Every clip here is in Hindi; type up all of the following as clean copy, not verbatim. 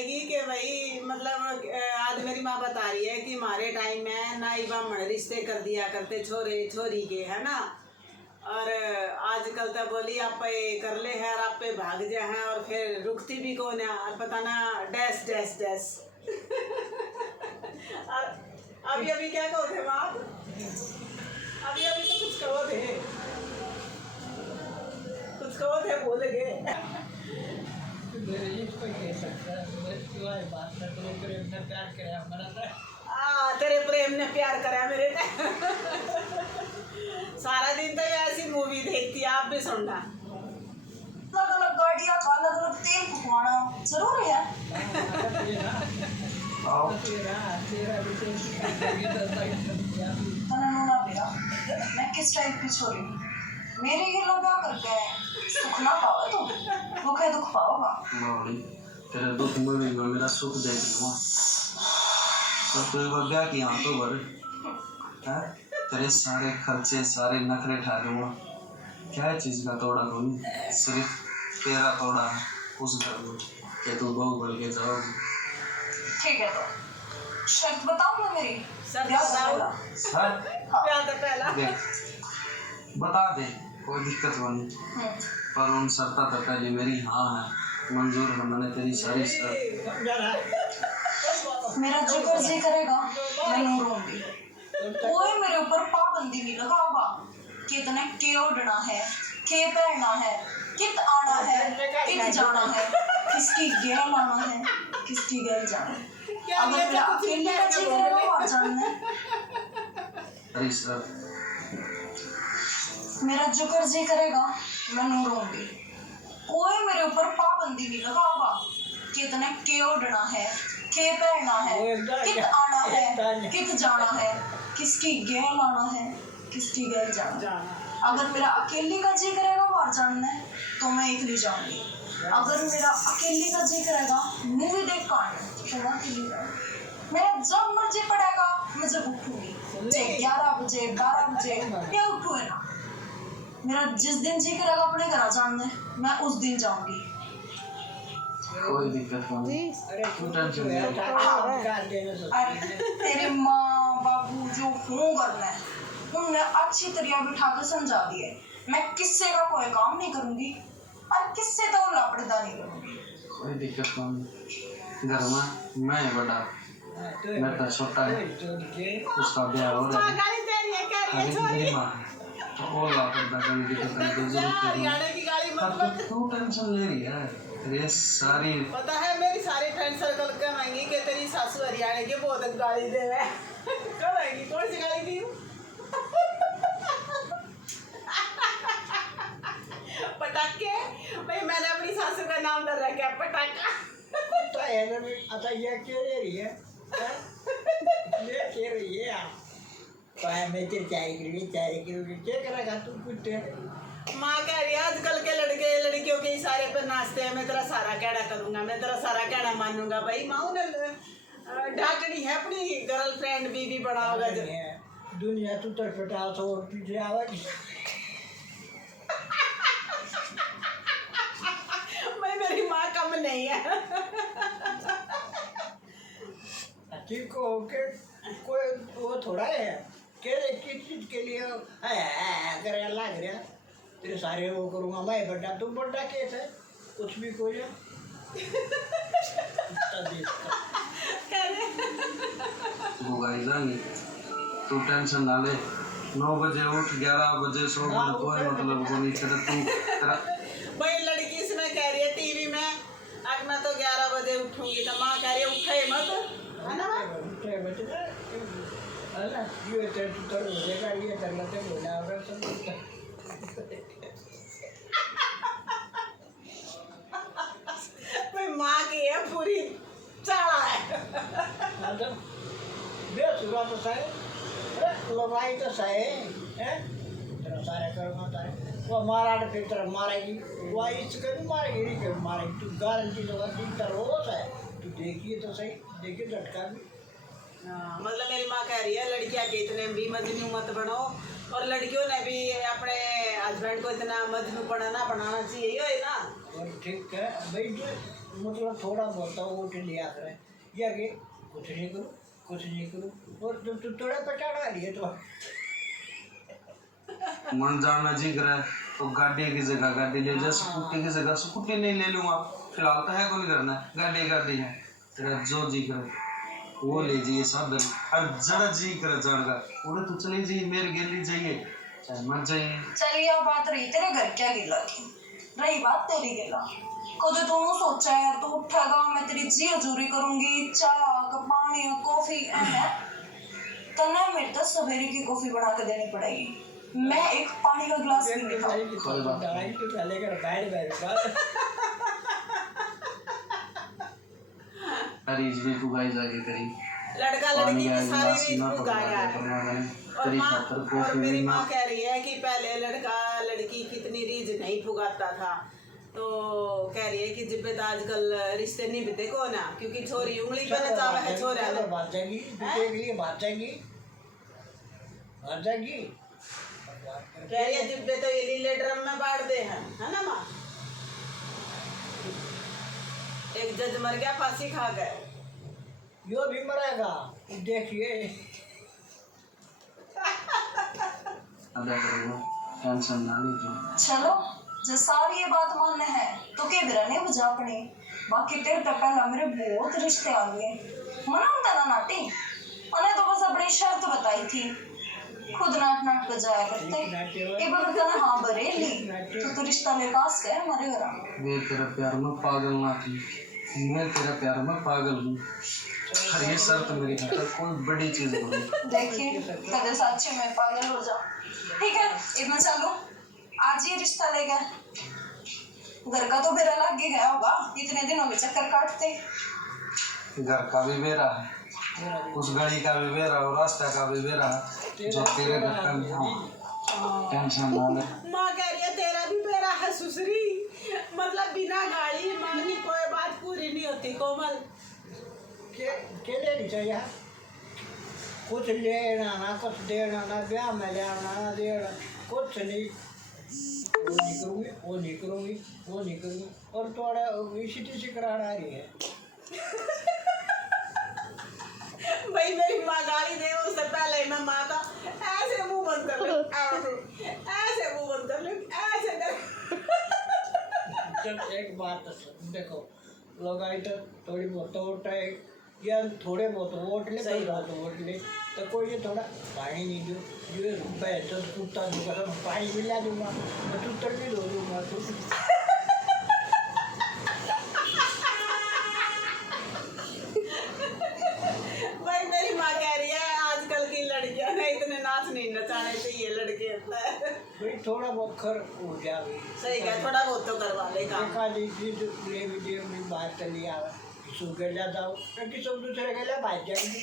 बताएगी कि भाई मतलब आज मेरी माँ बता रही है कि हमारे टाइम में नाई ब्राह्मण रिश्ते कर दिया करते छोरे छोरी के, है ना। और आजकल तो बोली आप पे कर ले है और आप पे भाग जा है और फिर रुकती भी कौन है और पता ना डैश डैश डैश। और अभी अभी क्या कहो थे बात, अभी अभी तो कुछ कहो थे, कुछ कहो थे बोल गए। तेरे प्रेम ने प्यार करा मेरे ने। सारा दिन तो ऐसी मूवी देखती है, आप भी सुनना। अलग अलग गाड़ियाँ का अलग अलग तेल फुकवाना जरूरी है। मैं किस टाइप की छोरी हूँ? मेरे ये लगा करके सुख ना पाओ तो दुख है, दुख पाओगा। तेरे दुख में भी मैं मेरा सुख देख लूँगा। तो तू एक बार ब्याह की हाँ तो भर है, तेरे सारे खर्चे सारे नखरे ठा दूँगा। क्या चीज़ का तोड़ा करूँ, सिर्फ तेरा तोड़ा है उस घर में कि तू बहू बन के जाओगी। ठीक है तो शर्त बताऊँ मैं मेरी? देख बता दे, कोई दिक्कत नहीं, पर उन शर्ता तो पहले मेरी हाँ है, मंजूर है मैंने तेरी सारी शर्त। मेरा जिगर जी करेगा मैं नहीं रहूंगी, कोई मेरे ऊपर पाबंदी नहीं लगाओगा। कितने के उड़ना है, के पहनना है, कित आना है, कित जाना है, किसकी गेल आना है, किसकी गेल जाना है। अगर मेरा अकेले का जी करेगा और जानना है। अरे सर मेरा जिगर जी करेगा मैं नहीं रहूंगी, कोई मेरे ऊपर पाबंदी नहीं लगाओगा। कितने के उड़ना है, के पहनना है, कित आना है, कित जाना है, किसकी गेल आना है, किसकी गेल जाना। अगर मेरा अकेले का जी करेगा बाहर जानना है तो मैं एकली जाऊंगी। अगर मेरा अकेले का जी करेगा मूवी देख कर आना तो मैं अकेली जाऊंगी। मेरा जब मर्जी पड़ेगा मैं जब उठूंगी, 11 बजे 12 बजे मैं उठूंगी ना। मेरा जिस दिन जी करेगा अपने घर जानना मैं उस दिन जाऊंगी। कोई दिक्कत नहीं, तू टेंशन नहीं ले। तेरे माँ बाबू जो हूँ करना है उनने अच्छी तरह बिठा कर समझा दिया। मैं किससे का कोई काम नहीं करूंगी और किससे तो लापरवाही नहीं करूंगी। कोई दिक्कत नहीं, घर में मैं बड़ा, मैं तो छोटा है, उसका ब्याह हो रहा है, वो लापरवाही की दिक्कत नहीं जरूरत। तू टेंशन ले रही है, तेरे सारी पता है मेरी सारी फ्रेंड सर्कल कहेंगी कि तेरी सासू हरियाणा की बहुत गाली दे है। कब आएगी, कौन सी गाली दी? पटाखे भाई, मैंने अपनी सासू का नाम डर रखा है पटाखा। तो अच्छा ये क्यों ले रही है? ये क्यों रही है आप? तो मैं तेरी तैयारी करूँगी क्या करेगा तू कुछ? माँ कह रही है आजकल के लड़के लड़कियों के इशारे पर नाचते हैं, मैं तेरा सारा कहना करूंगा, मैं तेरा सारा कहना मानूंगा। भाई माँ ने डांटनी है अपनी गर्लफ्रेंड बीवी बड़ा होगा जब दुनिया तू तटपटा तो पीछे आवाज। भाई मेरी माँ कम नहीं है। ठीक हो के कोई वो थोड़ा है के किस चीज के लिए करे लग रहा तेरे सारे वो करूँगा मैं बड्डा तू बड्डा केस है कुछ भी कोई तू टेंशन ना ले, 9 बजे उठ 11 बजे सो, कोई मतलब को नहीं तेरा तू भाई लड़की इसमें कह रही है टीवी में आज मैं तो 11 बजे उठूंगी, तो माँ कह रही है उठे मत, है ना? उठे बचे ना ये तो हो जाएगा, ये करना तो बोला होगा सब। माँ की है पूरी चाला है। बेसुरा तो सही, लड़ाई तो सही है, तेरा सारे करूँगा तारे वो मारा फिर तरह मारेगी, वो इसको भी मारेगी नहीं कभी मारेगी। तू गारंटी तो रोज है, तू देखिए तो सही, देखिए झटका भी। मतलब मेरी माँ कह रही है लड़कियाँ के इतने भी मजनू मत बनो, और लड़कियों ने भी अपने हस्बैंड को इतना मजनू पढ़ाना बनाना चाहिए, ये ना। और ठीक है भाई मतलब थोड़ा बहुत वोट लिया करे या कि कुछ नहीं करूँ और तू थोड़ा पचाड़ा रही है तो मन जाना जी करे तो गाड़ी की जगह गाड़ी ले जा, स्कूटी की जगह स्कूटी नहीं ले लूंगा, फिलहाल तो है कौन करना, गाड़ी है तेरा जो जी करे वो ले जाइए सब। अब जरा जी करे जाएगा उन्हें तो चले जाइए, मेरे गेली जाइए चाहे मत जाइए। चलिए अब बात रही तेरे घर क्या गिला की, रही बात तेरी गिला कदे तू सोचा है तू उठेगा मैं तेरी जी हजूरी करूंगी, चाह पानी कॉफी है तने मेरे तो सवेरे की कॉफी बना के देनी पड़ेगी, मैं एक पानी का गिलास भी नहीं अरीज भी पुगाई जाके करी लड़का लड़की की सारी रीत पुगाया है। और मेरी माँ कह रही है कि पहले लड़का लड़की कितनी रीत नहीं पुगाता था, तो कह रही है कि जिब्बे तो आजकल रिश्ते नहीं बिते को ना, क्योंकि छोरी उंगली पे नचावा है छोरा ने। बात जाएगी कह रही है जिब्बे तो ये लीले ड्रम में बांट दे हैं, है ना माँ। एक जज मर गया फांसी खा गए, यो भी मरेगा देखिए। टेंशन ना लीजिए। चलो जो सारी ये बात मानने है तो के बिरा नहीं बुझा अपने, बाकी तेरे तो पहला मेरे बहुत रिश्ते आ गए मना होता ना नाटी, उन्हें तो बस अपनी शर्त बताई थी खुद नाट को जाया करते, एक बार कहना हाँ बरेली तो रिश्ता लेकर आस गए हमारे घर। वे तेरा प्यार में पागल ना थी, मैं तेरा प्यार में पागल हूँ, और ये शर्त मेरी खातर कोई बड़ी चीज नहीं। देखिए कदे सच्ची में पागल हो जाओ, ठीक है इतना चलो आज ये रिश्ता ले गए, घर का तो बेरा लग गया होगा, इतने दिनों में चक्कर काटते। घर का भी बेरा है, उस गली का भी बेरा और रास्ता का भी बेरा है, जो तेरे घर का भी है। टेंशन ना ले। माँ कह रही है तेरा भी बेरा है सुसरी, मतलब बिना गाड़ी माँ की कोई बात पूरी नहीं होती कोमल। के लेनी चाहिए कुछ लेना ना कुछ देना ना, ब्याह में लेना ना देना कुछ नहीं, वो नहीं करूँगी और थोड़ा इसी करा रही है। भाई मेरी माँ गाली दे उससे पहले मैं माँ का ऐसे मुंह बंद कर लूं, ऐसे मुंह बंद कर लूं, ऐसे कर। जब एक बात देखो लोग आई तो थोड़ी बहुत वोट है या थोड़े बहुत वोट ले, सही बात वोट ले तो कोई ये थोड़ा पानी नहीं दो, जो तो कुत्ता दूंगा तो पानी मिला दूंगा, मैं टूटर भी धो दूंगा भाई मेरी माँ कह रही है आजकल की लड़कियां ना इतने नाच नहीं नचाने चाहिए लड़के भाई थोड़ा बहुत खर हो जाए। सही कहा, थोड़ा बहुत तो करवा ले काम। बात चली आवे किसो गेला जाओ किसो दूसरे गेला भाग जाएगी।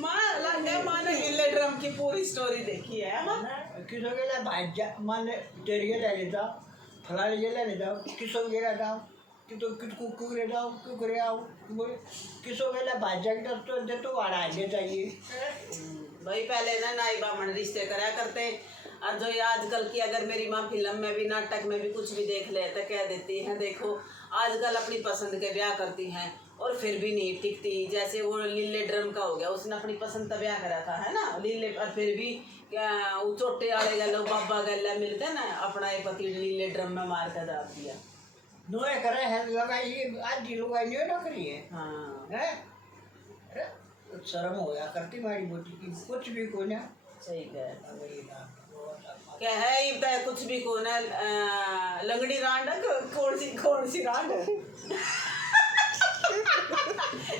माँ लगे माँ ने हिले ड्रम की पूरी स्टोरी देखी है माँ। किसो गेला भाग जा माने तेरे गेला ले जाओ फलाने गेला ले जाओ किसो गेला जाओ कितो कुकुरे जाओ कुकुरे आओ किसो गेला भाग जाएगी तो दे तो वाड़ा ले जाइए। भाई पहले ना नाई बामण रिश्ते करा करते, और जो ये आजकल की अगर मेरी माँ फिल्म में भी नाटक में भी कुछ भी देख ले तो कह देती है देखो आजकल अपनी पसंद के ब्याह करती हैं और फिर भी नहीं टिकती। जैसे वो लीले ड्रम का हो गया, उसने अपनी पसंद का ब्याह करा था है ना लीले, और फिर भी वो चोटे वाले गल बाबा गल्ला मिलते ना अपना एक पति लीले ड्रम में मार कर डाल दिया। नोए करे है लगाई आज लगाई नहीं नौकरी है। हाँ है शर्म हो गया करती मारी बोटी की कुछ भी को ना सही क्या है ये कुछ भी को ना लंगड़ी रांड कौन सी रांड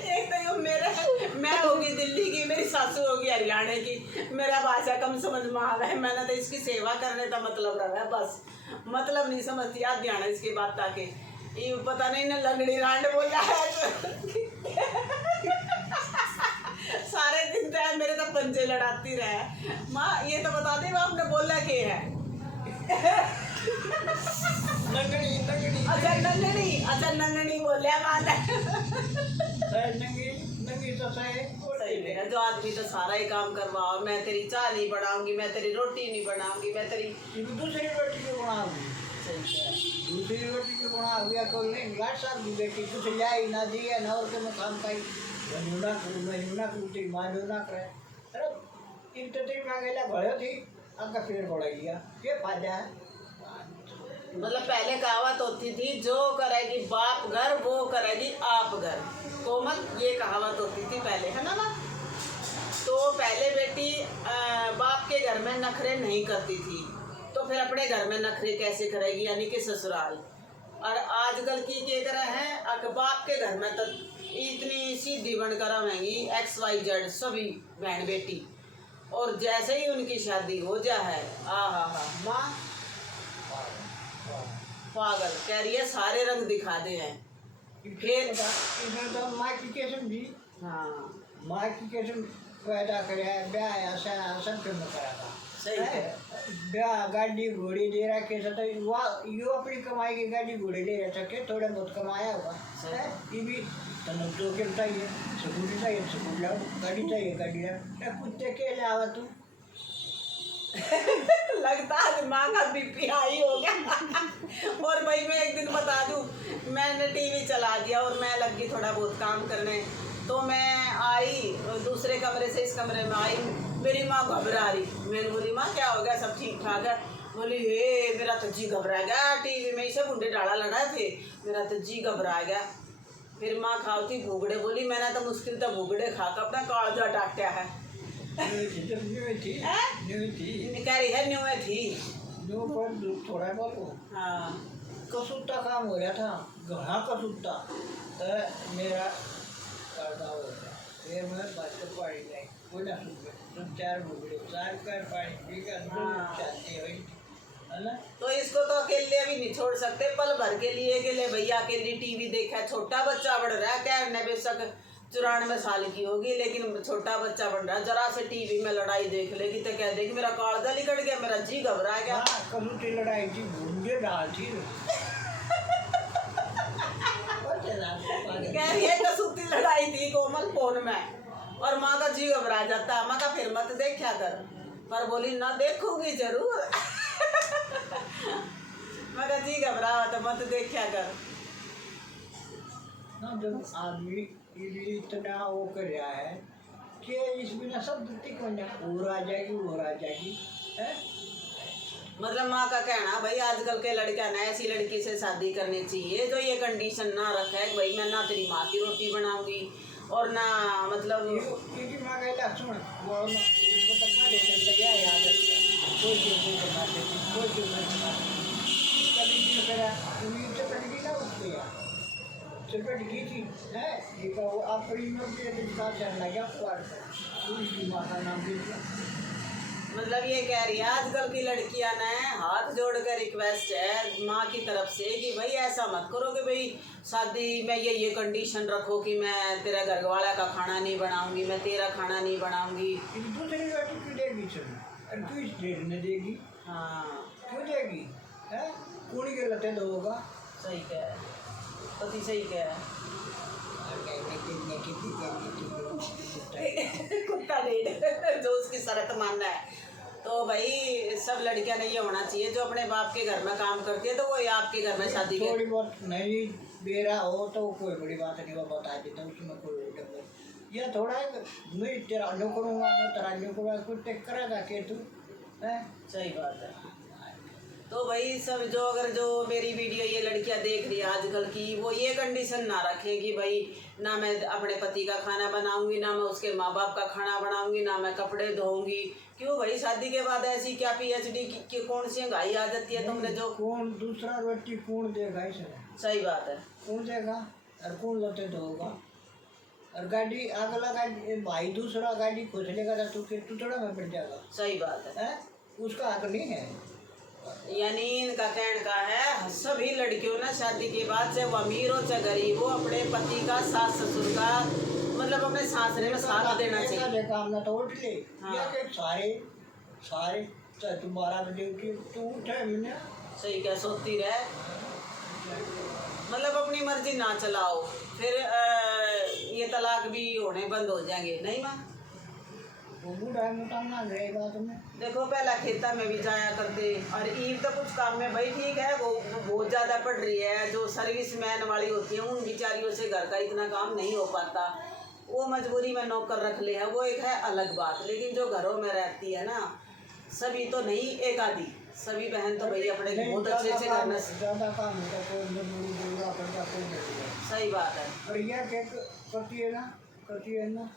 एक तो मेरे मैं होगी दिल्ली की, मेरी सासू होगी हरियाणा की, मेरा भाषा कम समझ में आ रहा है। मैंने तो इसकी सेवा करने का मतलब रहा है, बस मतलब नहीं समझती याद ध्यान है इसकी बात ताकि ये पता नहीं ना लंगड़ी रांड बोला है सारे दिन तो मेरे तो पंजे लड़ाती रहे। माँ ये तो बता दे आपने बोला के है नंगड़ी नंगड़ी अच्छा नंगनी बोलिया माँ ने नंगी नंगी तो सही है जो आदमी तो सारा ही काम करवाओ, मैं तेरी चाय नहीं बनाऊंगी, मैं तेरी रोटी नहीं बनाऊंगी, मैं तेरी दूसरी रोटी क्यों बनाओगी? दूसरी रोटी क्यों बनाओगी? या तो नहीं लाट साहब की बेटी कुछ लाई ना दी है ना, और के मैं काम पाई मैं यूँ ना करूँ तेरी माँ यूँ ना करे। अरे इन तो तेरी माँ गैला भयो थी, आपका पेड़ बढ़ गया, ये फायदा है? मतलब पहले कहावत होती थी, जो करेगी बाप घर वो करेगी आप घर। कोमल, ये कहावत होती थी पहले, है ना। तो पहले बेटी बाप के घर में नखरे नहीं करती थी, तो फिर अपने घर में नखरे कैसे करेगी, यानी कि ससुराल। और आजकल की क्या तरह है, बाप के घर में तो इतनी सीधी बनकर आवेंगी XYZ सभी बहन बेटी, और जैसे ही उनकी शादी हो जाए माँ पागल कह रही है, सारे रंग दिखा दे हैं। फिर इसमें तो माँ की कसम जी, हाँ माँ की कसम पैदा करे ब्याह ऐसा सब क्यों करा था? सही है। ब्याह गाड़ी घोड़ी दे रखे तो वाह, यो अपनी कमाई की गाड़ी घोड़ी ले रह सके, थोड़ा बहुत कमाया होगा है। ये भी तनक तो क्या चाहिए, स्कूटी चाहिए स्कूटी लाओ, गाड़ी चाहिए गाड़ी लाओ, कुत्ते के ले आवा तू। लगता है माँ का बीपी हाई हो गया। और भाई मैं एक दिन बता दूं, मैंने टीवी चला दिया और मैं लग गई थोड़ा बहुत काम करने। तो मैं आई दूसरे कमरे से इस कमरे में आई, मेरी माँ घबरा रही। मैंने बोली माँ क्या हो गया, सब ठीक ठाक है? बोली हे मेरा तो जी घबरा गया, टीवी में इसे गुंडे डाला लड़ा थे, मेरा तो जी घबरा गया। फिर माँ खाती भूगड़े, बोली मैंने तो मुश्किल तो भूगड़े खा कर अपना कालजा डांटा है। कह रही है न्यू थी थोड़ा बोलो। हाँ कसूता काम हो रहा था, घना कसूता, तो मेरा करदा हो गया। फिर मैं बस पानी लाई, कोई ना सुन चार भूगड़े चार कर पानी पी कर चाहते हुई, है ना। तो इसको तो अकेले भी नहीं छोड़ सकते, पल भर के लिए भैया अकेली टीवी देखा। छोटा बच्चा बढ़ रहा है, क्या बेशक 94 साल की होगी, लेकिन छोटा बच्चा बन रहा है, जरा से टीवी में लड़ाई देख लेगी तो कह देगी मेरा कालजा निकल गया, मेरा जी घबरा गया। कसूती लड़ाई थी, भूंडे डाल थी। कह रही है कसूती लड़ाई थी कोमल फोन में, और माँ का जी घबरा जाता। माँ का फिर मत देखा कर, पर बोली ना देखूंगी जरूर। माँ का जी घबरा तो मत देखा कर। ना जब आदमी इतना वो कर रहा है कि इसमें ना सब दिख बन जाए, और आ जाएगी है। मतलब माँ का कहना भाई आजकल के लड़कियां ना ऐसी लड़की से शादी करनी चाहिए जो ये कंडीशन ना रखे कि भाई मैं ना तेरी माँ की रोटी बनाऊंगी और ना मतलब क्योंकि माँ कहता सुन वो ना इसको पता दे चलता क्या याद है, कोई क्यों बना देती, कोई क्यों नहीं बना देती, कभी नहीं करा उम्मीद तो कभी ना उठती यार चलपट की थी है। ये कहो आप प्रीमियम के साथ चलना क्या उसकी माँ का नाम दे दिया। मतलब ये कह रही है आजकल की लड़कियां ने हाथ जोड़कर रिक्वेस्ट है माँ की तरफ से कि भाई ऐसा मत करो कि भाई शादी में ये कंडीशन रखो कि मैं तेरा घर वाला का खाना नहीं बनाऊंगी, मैं तेरा खाना नहीं बनाऊंगी। दूसरी बेटी क्यों देगी चलो, अरे क्यों इस डेट ने देगी? हाँ क्यों देगी है, कूड़ी के लते दोगा। सही कह है, पति सही कह है। कुत्ता डेढ़ जो उसकी शर्त मानना है। तो भाई सब लड़कियां ने ये होना चाहिए जो अपने बाप के घर में काम करती है तो वो आपके घर में शादी थोड़ी बहुत नहीं बेरा हो तो कोई बड़ी बात नहीं, वो बता देता उसमें कोई डर। ये थोड़ा है मैं तेरा नो करूँगा, मैं तेरा नो करूँगा, कुछ टेक करेगा के तू है। सही बात है। तो भाई सब जो अगर जो मेरी वीडियो ये लड़कियां देख रही है आजकल की, वो ये कंडीशन ना रखें कि भाई ना मैं अपने पति का खाना बनाऊंगी, ना मैं उसके माँ बाप का खाना बनाऊंगी, ना मैं कपड़े धोऊंगी। क्यों भाई शादी के बाद ऐसी क्या PhD की कौन सी गाई आ जाती है तुमने जो कौन दूसरा रोटी कौन देगा इसे? सही बात है। कौन देगा और कौन लते धोगा? और गाड़ी अगला गाड़ी भाई दूसरा गाड़ी खोज लेगा तो तू थोड़ा में पड़ जाएगा। सही बात है। उसका हक नहीं है। यानी इनका कहने का है सभी लड़कियों ने शादी के बाद चाहे वो अमीर हो चाहे गरीब हो अपने पति का सास ससुर का मतलब अपने सासरे में साथ देना चाहिए। काम ना तो उठ ले। हाँ। या कि सारे चाहे तू 12 बजे उठी तू उठे मैंने सही क्या सोती रहे, मतलब अपनी मर्जी ना चलाओ, फिर ये तलाक भी होने बंद हो जाएंगे। नहीं माँ वो बूढ़ा है मुताना रहेगा तुम्हें। देखो पहला खेता में भी जाया करते, और ईव तो कुछ काम में भाई ठीक है, वो बहुत ज़्यादा पड़ रही है। जो सर्विसमैन वाली होती है उन बेचारियों से घर का इतना काम नहीं हो पाता, वो मजबूरी में नौकर रख ले है, वो एक है अलग बात। लेकिन जो घरों में रहती है ना, सभी तो नहीं, एक आधी, सभी बहन तो भाई अपने बहुत अच्छे से करना। ज़्यादा काम होता कोई मजबूरी पूरा करता कोई नहीं। सही बात है। और यह क्या करती है ना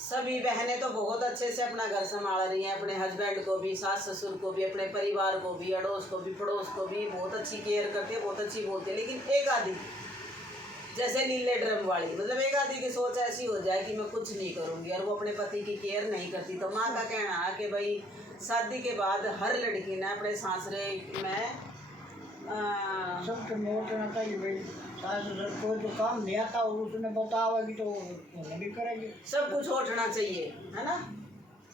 सभी बहनें तो बहुत अच्छे से अपना घर संभाल रही हैं, अपने हस्बैंड को भी, सास ससुर को भी, अपने परिवार को भी, अड़ोस को भी, पड़ोस को भी बहुत अच्छी केयर करते हैं, बहुत अच्छी बोलते हैं। लेकिन एक आधी जैसे नीले ड्रम वाली, मतलब एक आधी की सोच ऐसी हो जाए कि मैं कुछ नहीं करूँगी, और वो अपने पति की केयर नहीं करती। तो माँ का कहना है कि भाई शादी के बाद हर लड़की ने अपने सासरे में सबके नोट ना चाहिए भाई। सास ससुर को जो काम नहीं आता उसने बताओगी तो वो भी करेगी। सब कुछ उठना चाहिए, है ना।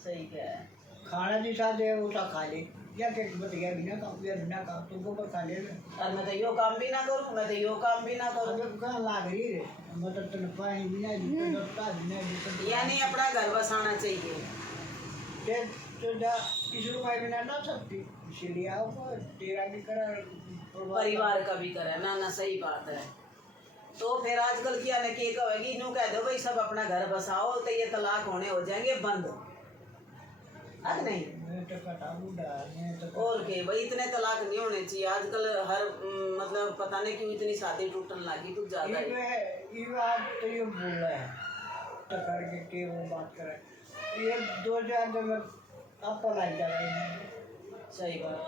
सही क्या है। खाना जिसा दे उसा खा ले, या क्या बताइए बिना काम या बिना काम तुमको पर खा ले। और मैं तो यो काम भी ना करूँ, मैं तो यो काम भी ना करूँ, मतलब कहाँ लाग रही है मतलब तन पानी बिना बिना यानी अपना घर बसाना चाहिए। तो जा किसी रुपये बिना ना सकती, इसीलिए आप तेरा भी करा परिवार का भी करे ना। ना सही बात है। तो फिर आजकल क्या ना के कहेगी, इन्हों कह दो भाई सब अपना घर बसाओ तो ये तलाक होने हो जाएंगे बंद, है नहीं। और के भाई इतने तलाक नहीं होने चाहिए आजकल। हर मतलब पता नहीं क्यों इतनी शादी टूटने लगी कुछ ज्यादा ही। ये बात तो ये बोल रहा है तो करके वो बात करे, ये 2000 जब आपको लाइक जा रहा है। सही बात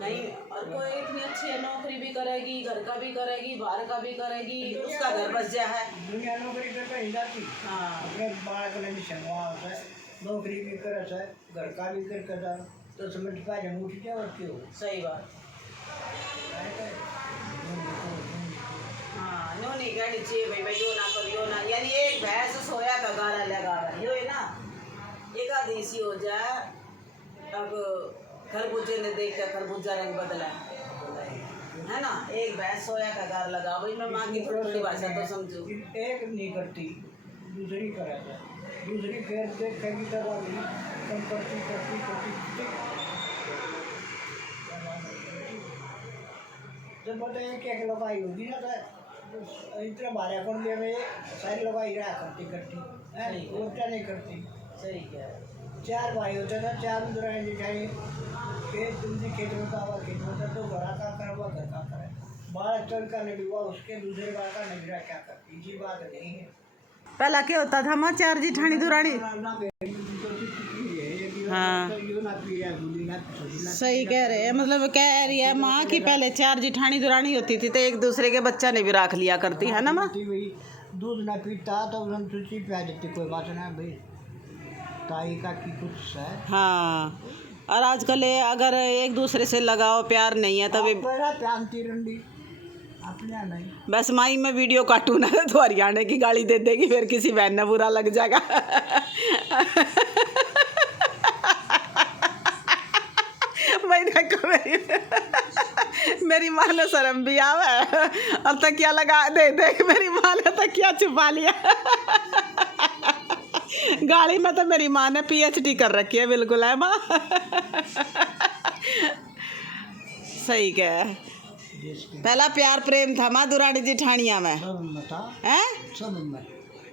नहीं। और कोई इतनी अच्छी नौकरी भी करेगी, घर का भी करेगी, बाहर का भी करेगी, उसका घर बस जा है। दुनिया नौकरी करके ही जाती। हाँ अपने बालक ने भी शंगवा है, नौकरी भी करे है, घर का भी करके जा, तो समझ पा जब उठ जाए और क्यों। सही बात। हाँ नो नहीं कहनी चाहिए भाई भाई यो ना करियो ना, यानी एक भैंस सोया का गारा लगा रहा है, यो है ना। एक आधी सी हो जाए। अब खरबूजे ने देख कर खरबूजा रंग बदला है ना। एक भैंस सोया का गार लगा भाई, मैं माँ की थोड़ी भाषा तो समझू। एक नहीं करती दूसरी करा, दूसरी फिर देखेगी तब कम करती करती करती जब बोलते हैं कि लगाई होगी ना तो इतना बारह अकाउंट में सारी लगाई रहा करती करती उल्टा नहीं करती। सही क्या है। 4 भाई होते थे, 4 उधर दिखाई खेत तुमने खेत में का खेत में तो घर का कर हुआ घर का करे, बारह चल का नहीं हुआ उसके दूसरे बार का नहीं रहा क्या करती, इसी बात नहीं है। पहला क्या होता था माँ, 4 जेठानी दुरानी। हाँ सही कह रहे हैं, मतलब कह रही है माँ कि पहले 4 जेठानी दुरानी होती थी तो एक दूसरे के बच्चा ने भी रख लिया करती है ना माँ। दूध ना पीता तो उन्होंने तुलसी पिया देती, कोई बात ना भाई ताई का की कुछ है। हाँ और आजकल अगर एक दूसरे से लगाओ प्यार नहीं है तभी अपने नहीं। बस माई मैं वीडियो काटू ना तो हरियाणा की गाली दे देगी, फिर किसी बहन ने बुरा लग जाएगा। भाई देखो मेरी माँ ने शर्म भी आवे और तकिया लगा दे, देख मेरी माँ ने तकिया छुपा लिया। गाड़ी में तो मेरी माँ ने PhD कर रखी है बिल्कुल, है माँ। सही क्या है। पहला प्यार प्रेम था माँ दुरानी जेठानिया में, हैं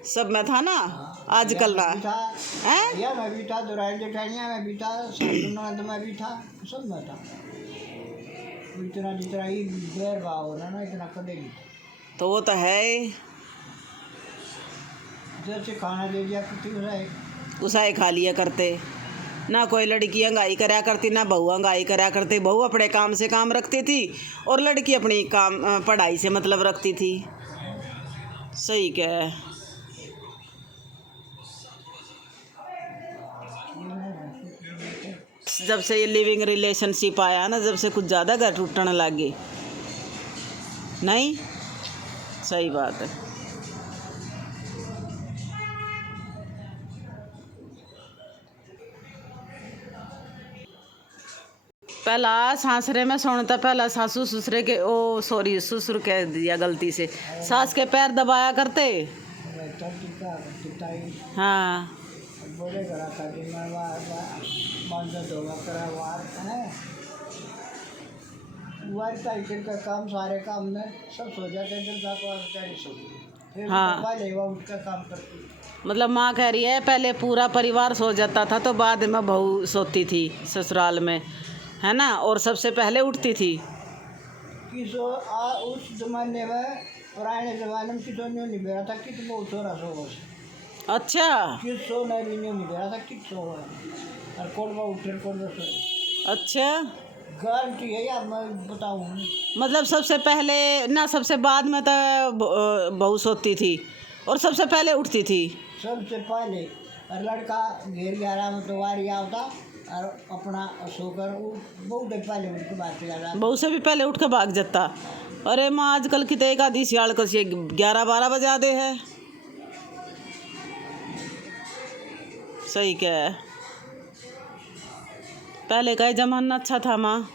सब में था ना, आजकल ना है। या मैं भी था, दुरानी जेठानिया में भी था, ननद में भी था, सब में था। इतना जितना ही गैर भाव होना ना इतना कदे नहीं। तो वो तो है, जैसे खाना दे दिया करती उसाए खा लिया करते ना। कोई लड़की अंगाई कराया करती ना बहू अंगाई कराया करती। बहू अपने काम से काम रखती थी और लड़की अपनी काम पढ़ाई से मतलब रखती थी। सही क्या है। जब से ये लिविंग रिलेशनशिप आया ना, जब से कुछ ज़्यादा घर टूटने लगे नहीं। सही बात है। पहला सासरे में सुनता, पहला सासू ससुरे के ओ सॉरी ससुर कह दिया गलती से, सास के पैर दबाया करते। हाँ बोले करा था कि मैं मन से धोवा करा वार है वार साइकिल का काम सारे काम में सब सो जाते फिर सो फिर हाँ। पहले वो उसका काम करती। मतलब माँ कह रही है पहले पूरा परिवार सो जाता था तो बाद में बहू सोती थी ससुराल में, है ना, और सबसे पहले उठती थी। उस जमाने में पुराने जमाने में किसो नहीं बेरा था किस बहुत सो रहा सो अच्छा किस सो नहीं बेरा था किस सो और कोडवा उठे कोडवा सो अच्छा, गारंटी है यार मैं बताऊँ। मतलब सबसे पहले ना सबसे बाद में तो बहू सोती थी और सबसे पहले उठती थी। सबसे पहले और लड़का घेर 11 में तो वारी आवता और अपना सोकर बहुत देर पहले उठ के बात कर बहू से भी पहले उठ के भाग जाता। अरे माँ आजकल की तो एक आधी सियाल को 11-12 बजा दे है। सही क्या है, पहले का ही जमाना अच्छा था माँ,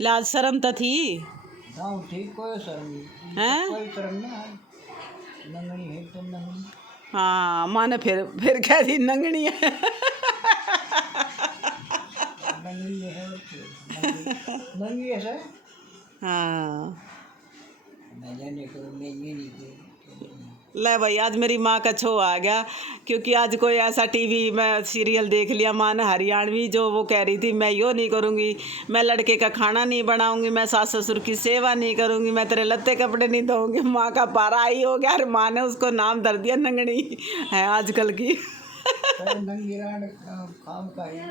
लाज शर्म तो थी। गाँव ठीक कोई शर्म नहीं हैं? कोई शर्म नहीं है नंगनी है तो नंगनी। हाँ माँ ने फिर कह दी नंगनी है। नंगनी है और नंगी है सर। हाँ मैं नहीं करूँ मैं ये नहीं करूँ। ले भाई आज मेरी माँ का छो आ गया, क्योंकि आज कोई ऐसा टीवी में सीरियल देख लिया माँ ने हरियाणवी, जो वो कह रही थी मैं यो नहीं करूँगी, मैं लड़के का खाना नहीं बनाऊँगी, मैं सास ससुर की सेवा नहीं करूँगी, मैं तेरे लत्ते कपड़े नहीं धोऊँगी। माँ का पारा आई हो गया और माँ ने उसको नाम धर दिया नंगनी है आजकल की। नंगी रान काम का है।